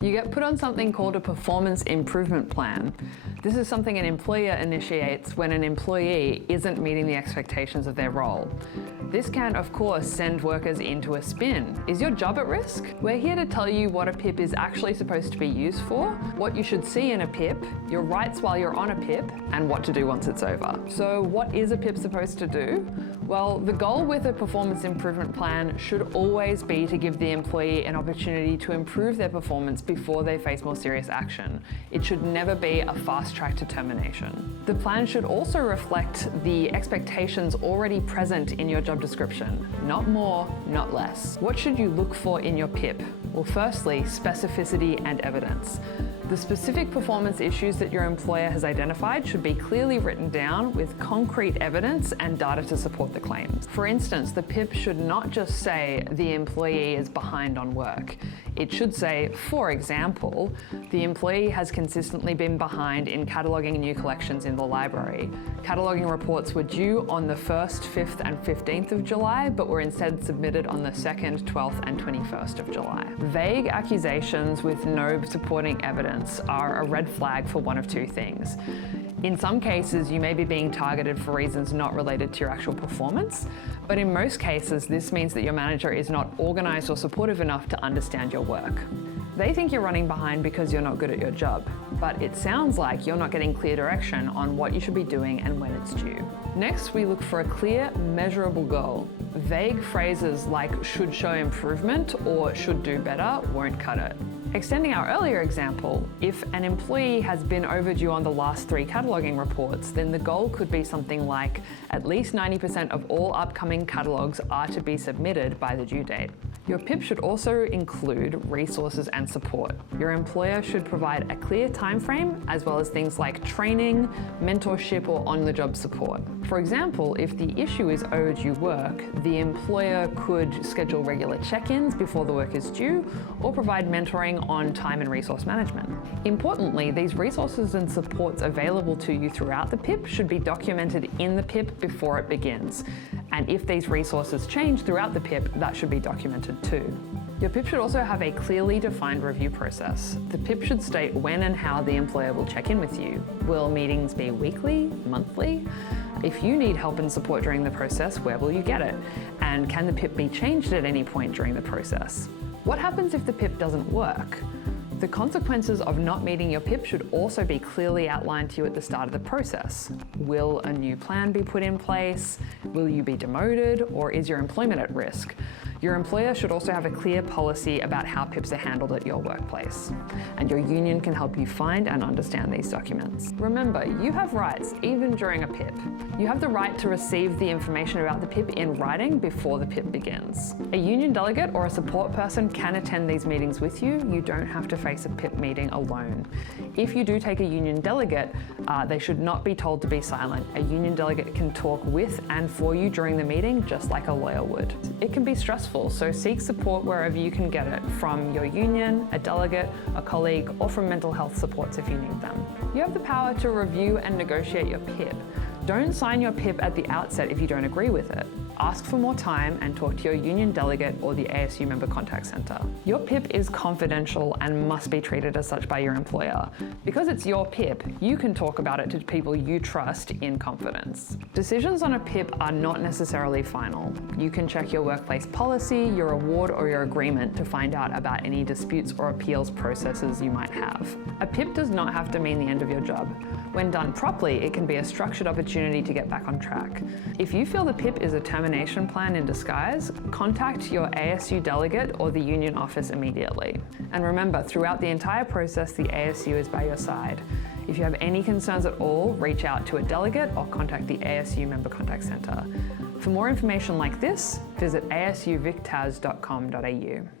You get put on something called a performance improvement plan. This is something an employer initiates when an employee isn't meeting the expectations of their role. This can, of course, send workers into a spin. Is your job at risk? We're here to tell you what a PIP is actually supposed to be used for, what you should see in a PIP, your rights while you're on a PIP, and what to do once it's over. So what is a PIP supposed to do? Well, the goal with a performance improvement plan should always be to give the employee an opportunity to improve their performance before they face more serious action. It should never be a fast track to termination. The plan should also reflect the expectations already present in your job description. Not more, not less. What should you look for in your PIP? Well, firstly, specificity and evidence. The specific performance issues that your employer has identified should be clearly written down with concrete evidence and data to support the claims. For instance, the PIP should not just say the employee is behind on work. It should say, for example, the employee has consistently been behind in cataloguing new collections in the library. Cataloguing reports were due on the 1st, 5th and 15th of July, but were instead submitted on the 2nd, 12th and 21st of July. Vague accusations with no supporting evidence are a red flag for one of two things. In some cases, you may be being targeted for reasons not related to your actual performance, but in most cases, this means that your manager is not organised or supportive enough to understand your work. They think you're running behind because you're not good at your job, but it sounds like you're not getting clear direction on what you should be doing and when it's due. Next, we look for a clear, measurable goal. Vague phrases like should show improvement or should do better won't cut it. Extending our earlier example, if an employee has been overdue on the last 3 cataloguing reports, then the goal could be something like at least 90% of all upcoming catalogues are to be submitted by the due date. Your PIP should also include resources and support. Your employer should provide a clear time frame, as well as things like training, mentorship, or on-the-job support. For example, if the issue is overdue work, the employer could schedule regular check-ins before the work is due, or provide mentoring on time and resource management. Importantly, these resources and supports available to you throughout the PIP should be documented in the PIP before it begins. And if these resources change throughout the PIP, that should be documented too. Your PIP should also have a clearly defined review process. The PIP should state when and how the employer will check in with you. Will meetings be weekly, monthly? If you need help and support during the process, where will you get it? And can the PIP be changed at any point during the process? What happens if the PIP doesn't work? The consequences of not meeting your PIP should also be clearly outlined to you at the start of the process. Will a new plan be put in place? Will you be demoted, or is your employment at risk? Your employer should also have a clear policy about how PIPs are handled at your workplace, and your union can help you find and understand these documents. Remember, you have rights even during a PIP. You have the right to receive the information about the PIP in writing before the PIP begins. A union delegate or a support person can attend these meetings with you. You don't have to face a PIP meeting alone. If you do take a union delegate, they should not be told to be silent. A union delegate can talk with and for you during the meeting, just like a lawyer would. It can be stressful, so seek support wherever you can get it, from your union, a delegate, a colleague, or from mental health supports if you need them. You have the power to review and negotiate your PIP. Don't sign your PIP at the outset if you don't agree with it. Ask for more time and talk to your union delegate or the ASU member contact center. Your PIP is confidential and must be treated as such by your employer. Because it's your PIP, you can talk about it to people you trust in confidence. Decisions on a PIP are not necessarily final. You can check your workplace policy, your award, or your agreement to find out about any disputes or appeals processes you might have. A PIP does not have to mean the end of your job. When done properly, it can be a structured opportunity to get back on track. If you feel the PIP is a termination plan in disguise, contact your ASU delegate or the union office immediately. And remember, throughout the entire process, the ASU is by your side. If you have any concerns at all, reach out to a delegate or contact the ASU member contact center. For more information like this, visit asuvictas.com.au.